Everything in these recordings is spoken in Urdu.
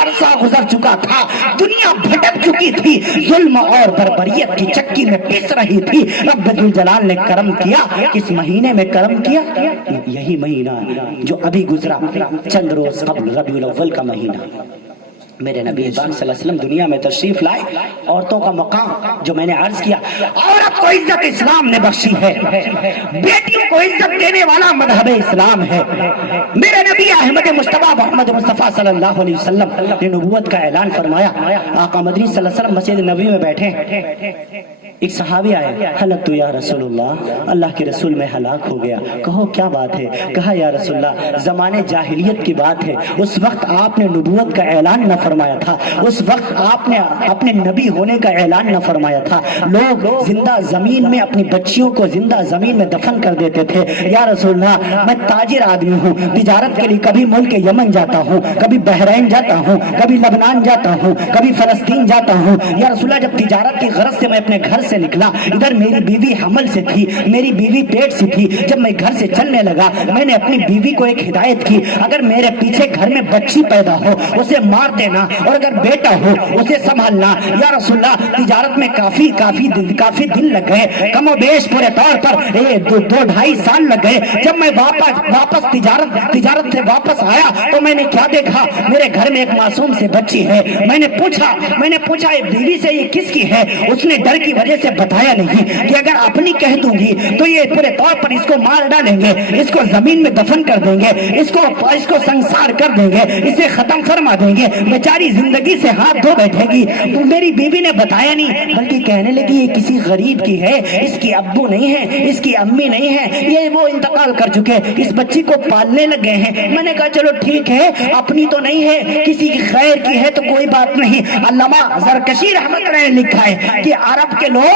عرصہ گزر چکا تھا، دنیا بھٹک چکی تھی، ظلم اور بربریت کی چکی میں پس رہی تھی، رب ذوالجلال نے کرم کیا۔ کس مہینے میں کرم کیا؟ یہی مہینہ جو ابھی گزرا چند روز قبل، ربیع الاول کا مہینہ۔ میرے نبی پاک صلی اللہ علیہ وسلم دنیا میں تشریف لائے، عورتوں کا مقام جو میں نے عرض کیا، عورت کو عزت اسلام نے بخشی ہے، بیٹیوں کو عزت دینے والا مذہب اسلام ہے۔ میرے نبی احمد مصطفیٰ محمد مصطفیٰ صلی اللہ علیہ وسلم نے نبوت کا اعلان فرمایا۔ آقا مدنی صلی اللہ علیہ وسلم مسجد نبی میں بیٹھے، ایک صحابی آئے، ہلکت یا رسول اللہ کے رسول میں ہلاک ہو گیا۔ کہو کیا بات ہے؟ کہا یا رسول اللہ زمانے جاہلیت کی بات ہے، اس وقت آپ نے نبوت کا اعلان نہ فرمایا تھا، اس وقت آپ نے اپنے نبی ہونے کا اعلان نہ فرمایا تھا، لوگ زندہ زمین میں اپنی بچیوں کو زندہ زمین میں دفن کر دیتے تھے۔ یا رسول اللہ میں تاجر آدمی ہوں، تجارت کے لیے کبھی ملک یمن جاتا ہوں، کبھی بحرین جاتا ہوں، کبھی لبنان جاتا ہوں، کبھی فلسطین جاتا ہوں۔ یا رسول اللہ جب تجارت کی غرض سے میں اپنے گھر سے نکلا، ادھر میری بیوی حمل سے تھی، میری بیوی پیٹ سے تھی، جب میں گھر سے چلنے لگا میں نے اپنی بیوی کو ایک ہدایت کی، اگر میرے پیچھے گھر میں بچی پیدا ہو اسے مار دینا، اور اگر بیٹا ہو اسے سنبھالنا۔ یا رسول اللہ تجارت میں کافی دن لگ گئے، کم و بیش پورے طور پر 2-2.5 سال لگ گئے۔ جب میں واپس تجارت سے واپس آیا تو میں نے کیا دیکھا، میرے گھر میں ایک معصوم سے بچی ہے۔ میں نے پوچھا یہ بیوی سے یہ کس کی ہے؟ اس نے ڈر کی وجہ سے بتایا نہیں کہ اگر اپنی کہہ دوں گی تو یہ پورے طور پر اس کو مار ڈالیں گے، اس کو زمین میں دفن کر دیں گے، اس کو سنسار کر دیں گے، اسے ختم فرما دیں گے، بیچاری زندگی سے ہاتھ دھو بیٹھے گی۔ تو میری بیوی نے بتایا نہیں، بلکہ کہنے لگی یہ کسی غریب کی ہے، اس کی ابو نہیں ہے، اس کی امی نہیں ہے، یہ وہ انتقال کر چکے، اس بچی کو پالنے لگے ہیں۔ میں نے کہا چلو ٹھیک ہے، اپنی تو نہیں ہے، کسی کی خیر کی ہے تو کوئی بات نہیں۔ علامہ زرکشی رحمۃ اللہ نے لکھا ہے کہ عرب کے لوگ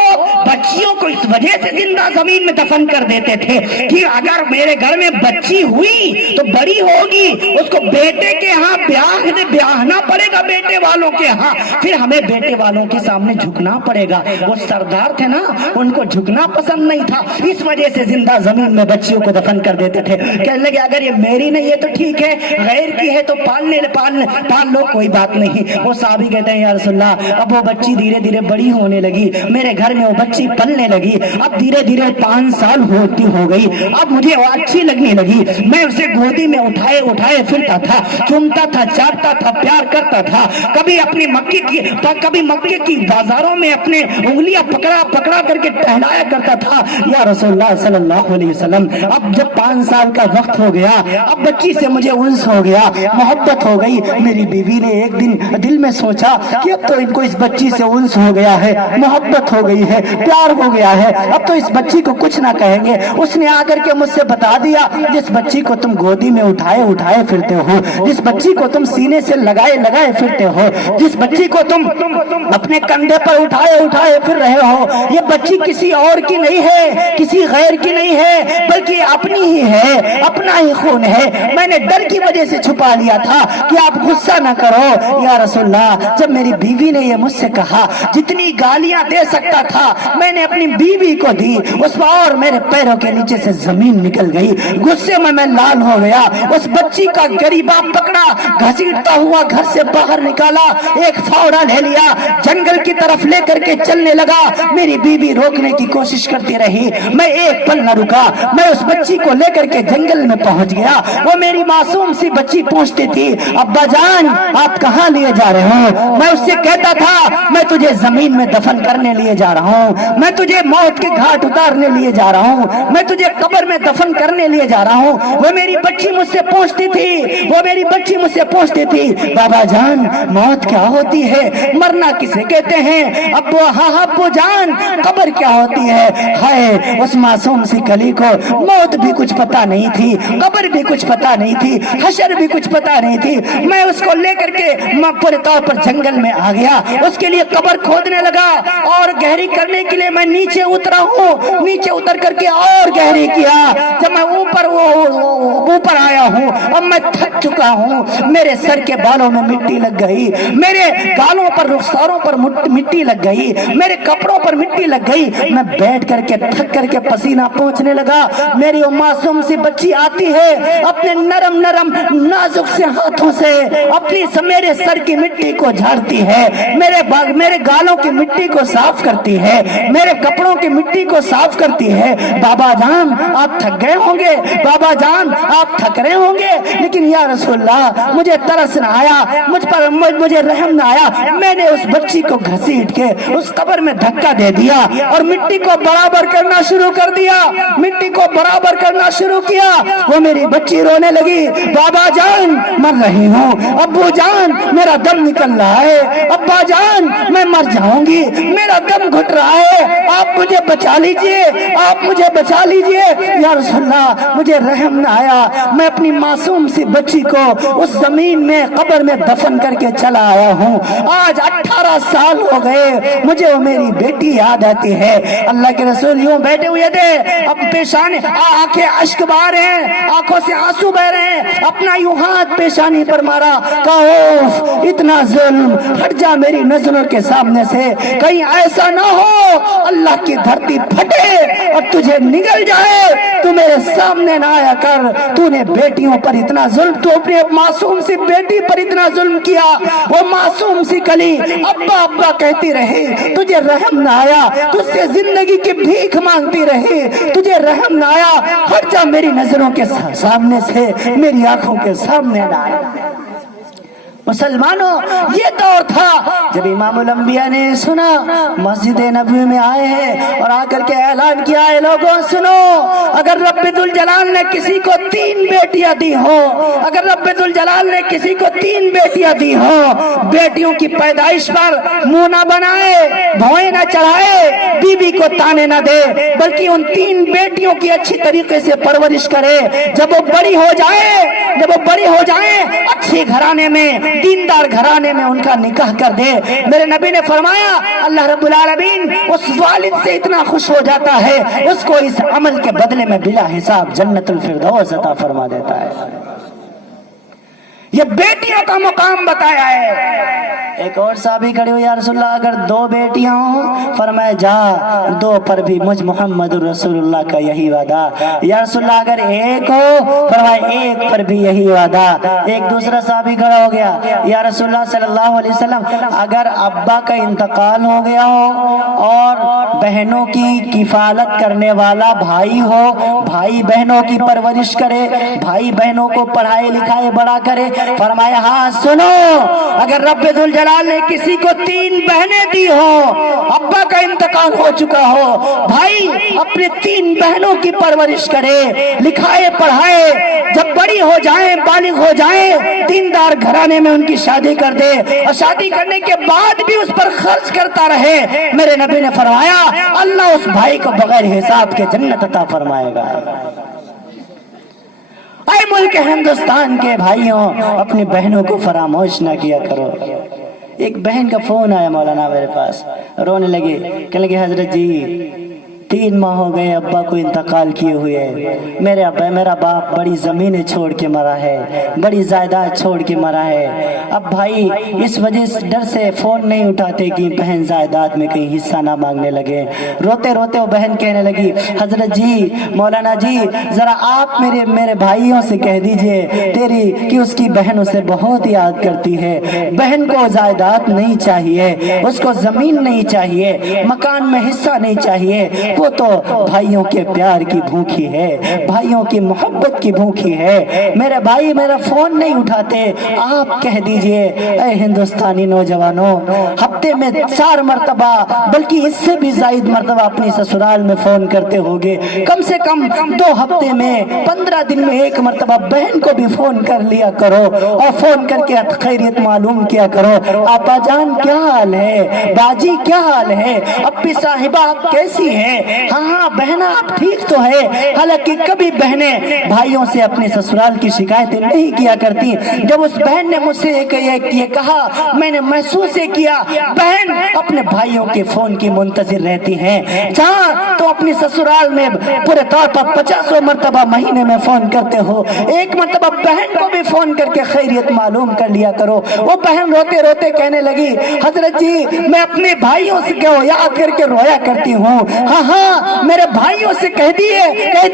بچیوں کو اس وجہ سے زندہ زمین میں دفن کر دیتے تھے کہ اگر میرے گھر میں بچی ہوئی تو بڑی ہوگی، اس کو بیٹے کے ہاں بیاہنا پڑے گا، بیٹے والوں کے ہاں، پھر ہمیں بیٹے والوں کے سامنے جھکنا پڑے گا۔ وہ سردار تھے نا، ان کو جھکنا پسند نہیں تھا، اس وجہ سے زندہ زمین میں بچیوں کو دفن کر دیتے تھے۔ کہنے لگے اگر یہ میری نہیں ہے تو ٹھیک ہے، غیر کی ہے تو پال لو، کوئی بات نہیں۔ وہ صحابی کہتے ہیں یا رسول اللہ اب وہ بچی دھیرے دھیرے بڑی ہونے لگی، میرے گھر میں وہ بچی پلنے لگی، اب دھیرے دھیرے 5 سال ہوتی ہو گئی، اب مجھے وہ اچھی لگنے لگی، میں اسے گودی میں اٹھائے پھرتا تھا، چومتا تھا، چاٹتا تھا، پیار کرتا تھا، کبھی اپنی مکے کی بازاروں میں اپنے انگلیاں پکڑا کر کے ٹہلایا کرتا تھا۔ یا رسول اللہ صلی اللہ علیہ وسلم اب جب 5 سال کا وقت ہو گیا، اب بچی سے مجھے انس ہو گیا، محبت ہو گئی۔ میری بیوی نے ایک دن دل میں سوچا کہ اب تو ان کو اس بچی سے انس ہو گیا ہے، محبت ہو گئی ہے، پیار ہو گیا ہے، اب تو اس بچی کو کچھ نہ کہیں گے۔ اس نے آ کر کے مجھ سے بتا دیا جس بچی کو تم گودی میں اٹھائے پھرتے ہو، جس بچی کو تم سینے سے لگائے پھرتے ہو، جس بچی کو تم اپنے کندھے پر اٹھائے پھر رہے ہو، یہ بچی کسی اور کی نہیں ہے، کسی غیر کی نہیں ہے، بلکہ اپنی ہی ہے، اپنا ہی خون ہے۔ میں نے ڈر کی وجہ سے چھپا لیا تھا کہ آپ غصہ نہ کرو۔ یا رسول اللہ جب میری بیوی نے یہ مجھ سے کہا، جتنی گالیاں دے سکتا تھا میں نے اپنی بیوی کو دی، اس اور میرے پیروں کے نیچے سے زمین نکل گئی، غصے میں لال ہو گیا۔ اس بچی کا غریبہ پکڑا، گھسیٹتا ہوا گھر سے باہر نکالا، ایک فاوڑا لے لیا، جنگل کی طرف لے کر کے چلنے لگا۔ میری بیوی روکنے کی کوشش کرتی رہی، میں ایک پل نہ رکا، میں اس بچی کو لے کر کے جنگل میں پہنچ گیا۔ وہ میری معصوم سی بچی پوچھتی تھی ابا جان آپ کہاں لیے جا رہے ہو؟ میں اس سے کہتا تھا میں تجھے زمین میں دفن کرنے لیے جا رہا ہوں، میں تجھے موت کے گھاٹ اتارنے لیے جا رہا ہوں، میں تجھے قبر میں دفن کرنے لیے جا رہا ہوں۔ وہ میری بچی مجھ سے پوچھتی تھی بابا جان موت کیا ہوتی ہے، مرنا کسے کہتے ہیں؟ ابو جان قبر کیا ہوتی ہے؟ ہائے اس معصوم سی کلی کو موت بھی کچھ پتا نہیں تھی، قبر بھی کچھ پتا نہیں تھی، حشر بھی کچھ پتا نہیں تھی۔ میں اس کو لے کر کے پورے طور پر جنگل میں آ گیا، اس کے لیے قبر کھودنے لگا اور گہری کرنے کے لیے میں نیچے اترا ہوں، نیچے اتر کر کے اور گہری کیا۔ جب میں اوپر آیا ہوں اب میں تھک چکا ہوں، ہوں میرے سر کے بالوں میں مٹی لگ گئی, میرے گالوں پر رخساروں پر مٹی لگ گئی, میرے کپڑوں پر مٹی لگ گئی, میں بیٹھ کر کے تھک کر کے پسینہ پہنچنے لگا. میری وہ معصوم سی بچی آتی ہے اپنے نرم نرم نازک سے ہاتھوں سے اپنی میرے سر کی مٹی کو جھاڑتی ہے, میرے گالوں کی مٹی کو صاف کرتی ہے, میرے کپڑوں کی مٹی کو صاف کرتی ہے. بابا جان آپ تھک گئے ہوں گے, بابا جان آپ تھک رہے ہوں گے, لیکن یا رسول اللہ مجھے ترس نہ آیا, مجھے رحم نہ آیا. میں نے اس بچی کو گھسیٹ کے اس قبر میں دھکا دے دیا اور مٹی کو برابر کرنا شروع کر دیا, مٹی کو برابر کرنا شروع کیا. وہ میری بچی رونے لگی, بابا جان مر رہی ہوں, ابو جان میرا دم نکل رہا ہے, ابا جان میں مر جاؤں گی, میرا دم گھٹ رہا ہے, آپ مجھے بچا لیجئے, آپ مجھے بچا لیجئے. یا رسول اللہ مجھے رحم نہ آیا, میں اپنی معصوم سی بچی کو اس زمین میں قبر میں دفن کر کے چلا آیا ہوں. آج 18 سال ہو گئے, مجھے وہ میری بیٹی یاد آتی ہے. اللہ کے رسول یوں بیٹھے ہوئے تھے, اب پیشانی آنکھیں اشک بہا رہے ہیں, آنکھوں سے آنسو بہ رہے ہیں, اپنا یوں ہاتھ پیشانی پر مارا, کہا اوف اتنا ظلم, ہٹ جا میری نظروں کے سامنے سے, کہیں ایسا نہ ہو اللہ کی دھرتی پھٹے اور تجھے نگل جائے, تو میرے سامنے نہ آیا کر. تو نے بیٹیوں پر اتنا ظلم, تو اپنے معصوم سی بیٹی پر اتنا ظلم کیا, وہ معصوم سی کلی ابا ابا کہتی رہی, تجھے رحم نہ آیا, تجھ سے زندگی کی بھیک مانگتی رہی, تجھے رحم نہ آیا, ہٹ جا میری نظروں کے سامنے سے, میری آنکھوں کے سامنے نہ آیا. مسلمانوں یہ دور تھا جب امام الانبیاء نے سنا, مسجد نبوی میں آئے ہیں اور آ کر کے اعلان کیا ہے, لوگوں سنو, اگر رب ذوالجلال نے کسی کو 3 بیٹیاں دی ہو, اگر رب ذوالجلال نے کسی کو 3 بیٹیاں دی ہو, بیٹیوں کی پیدائش پر منہ نہ بنائے, بھوئیں نہ چڑھائے, بیوی کو تانے نہ دے, بلکہ ان 3 بیٹیوں کی اچھی طریقے سے پرورش کرے. جب وہ بڑی ہو جائیں اچھے گھرانے میں, دیندار گھرانے میں ان کا نکاح کر دے. میرے نبی نے فرمایا اللہ رب العالمین اس والد سے اتنا خوش ہو جاتا ہے, اس کو اس عمل کے بدلے میں بلا حساب جنت الفردوس عطا فرما دیتا ہے. یہ بیٹیوں کا مقام بتایا ہے. ایک اور صحابی کھڑے ہوئے, یا رسول اللہ اگر 2 بیٹیاں ہوں, فرمایا جا 2 پر بھی مجھ محمد رسول اللہ کا یہی وعدہ. یا رسول اللہ اگر 1 ہو, فرمایا 1 پر بھی یہی وعدہ. ایک دوسرا صحابی کھڑا ہو گیا, یا رسول اللہ صلی اللہ علیہ وسلم اگر ابا کا انتقال ہو گیا ہو اور بہنوں کی کفالت کرنے والا بھائی ہو, بھائی بہنوں کی پرورش کرے, بھائی بہنوں کو پڑھائے لکھائے بڑا کرے, فرمایا ہاں سنو, اگر رب ذوالجلال نے کسی کو 3 بہنیں دی ہو, ابا کا انتقال ہو چکا ہو, بھائی اپنے 3 بہنوں کی پرورش کرے, لکھائے پڑھائے, جب بڑی ہو جائیں بالغ ہو جائیں دیندار گھرانے میں ان کی شادی کر دے, اور شادی کرنے کے بعد بھی اس پر خرچ کرتا رہے, میرے نبی نے فرمایا اللہ اس بھائی کو بغیر حساب کے جنت عطا فرمائے گا. اے ملک ہندوستان کے بھائیوں, اپنی بہنوں کو فراموش نہ کیا کرو. ایک بہن کا فون آیا مولانا میرے پاس, رونے لگے, کہنے لگے حضرت جی 3 ماہ ہو گئے ابا کو انتقال کیے ہوئے, میرا باپ بڑی زمینیں چھوڑ کے مرا ہے, بڑی جائیداد چھوڑ کے مرا ہے. اب بھائی اس وجہ سے ڈر سے فون نہیں اٹھاتے کہ بہن جائیداد میں کہیں حصہ نہ مانگنے لگے. روتے روتے وہ بہن کہنے لگی, حضرت جی مولانا جی ذرا آپ میرے بھائیوں سے کہہ دیجئے تیری کہ اس کی بہن اسے بہت یاد کرتی ہے, بہن کو جائیداد نہیں چاہیے, اس کو زمین نہیں چاہیے, مکان میں حصہ نہیں چاہیے, وہ تو بھائیوں کے پیار کی بھوکی ہے, بھائیوں کی محبت کی بھوکی ہے. میرے بھائی میرا فون نہیں اٹھاتے, آپ کہہ دیجئے اے ہندوستانی نوجوانوں, ہفتے میں 4 مرتبہ بلکہ اس سے بھی زائد مرتبہ اپنی سسرال میں فون کرتے ہوگے, کم سے کم 2 ہفتے میں 15 دن میں 1 مرتبہ بہن کو بھی فون کر لیا کرو, اور فون کر کے خیریت معلوم کیا کرو. آپا جان کیا حال ہے, باجی کیا حال ہے, اپی صاحبہ آپ کیسی ہیں, ہاں بہنا آپ ٹھیک تو ہے، حالانکہ کبھی بہنیں بھائیوں سے اپنے سسرال کی شکایتیں نہیں کیا کرتی۔ جب اس بہن نے مجھ سے یہ کہا، میں نے محسوس کیا بہن اپنے بھائیوں کے فون کی منتظر رہتی ہیں۔ جہاں تو اپنی سسرال میں پورے طور پر 50 مرتبہ مہینے میں فون کرتے ہو، ایک مرتبہ بہن کو بھی فون کر کے خیریت معلوم کر لیا کرو۔ وہ بہن روتے روتے کہنے لگی، حضرت جی میں اپنے بھائیوں سے یاد کر کے رویا کرتی ہوں۔ ہاں ہاں میرے بھائیوں سے کہہ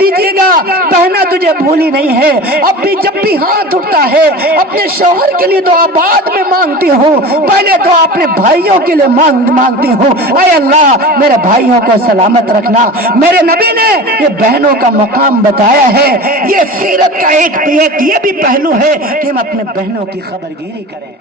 دیجیے گا بہنا تجھے بھولی نہیں ہے، اب بھی جب بھی ہاتھ اٹھتا ہے اپنے شوہر کے لیے دعا بعد میں مانگتی ہوں، پہلے تو اپنے بھائیوں کے لیے مانگتی ہوں۔ اے اللہ میرے بھائیوں کو سلامت رکھنا۔ میرے نبی نے یہ بہنوں کا مقام بتایا ہے۔ یہ سیرت کا ایک یہ بھی پہلو ہے کہ ہم اپنے بہنوں کی خبر گیری کریں۔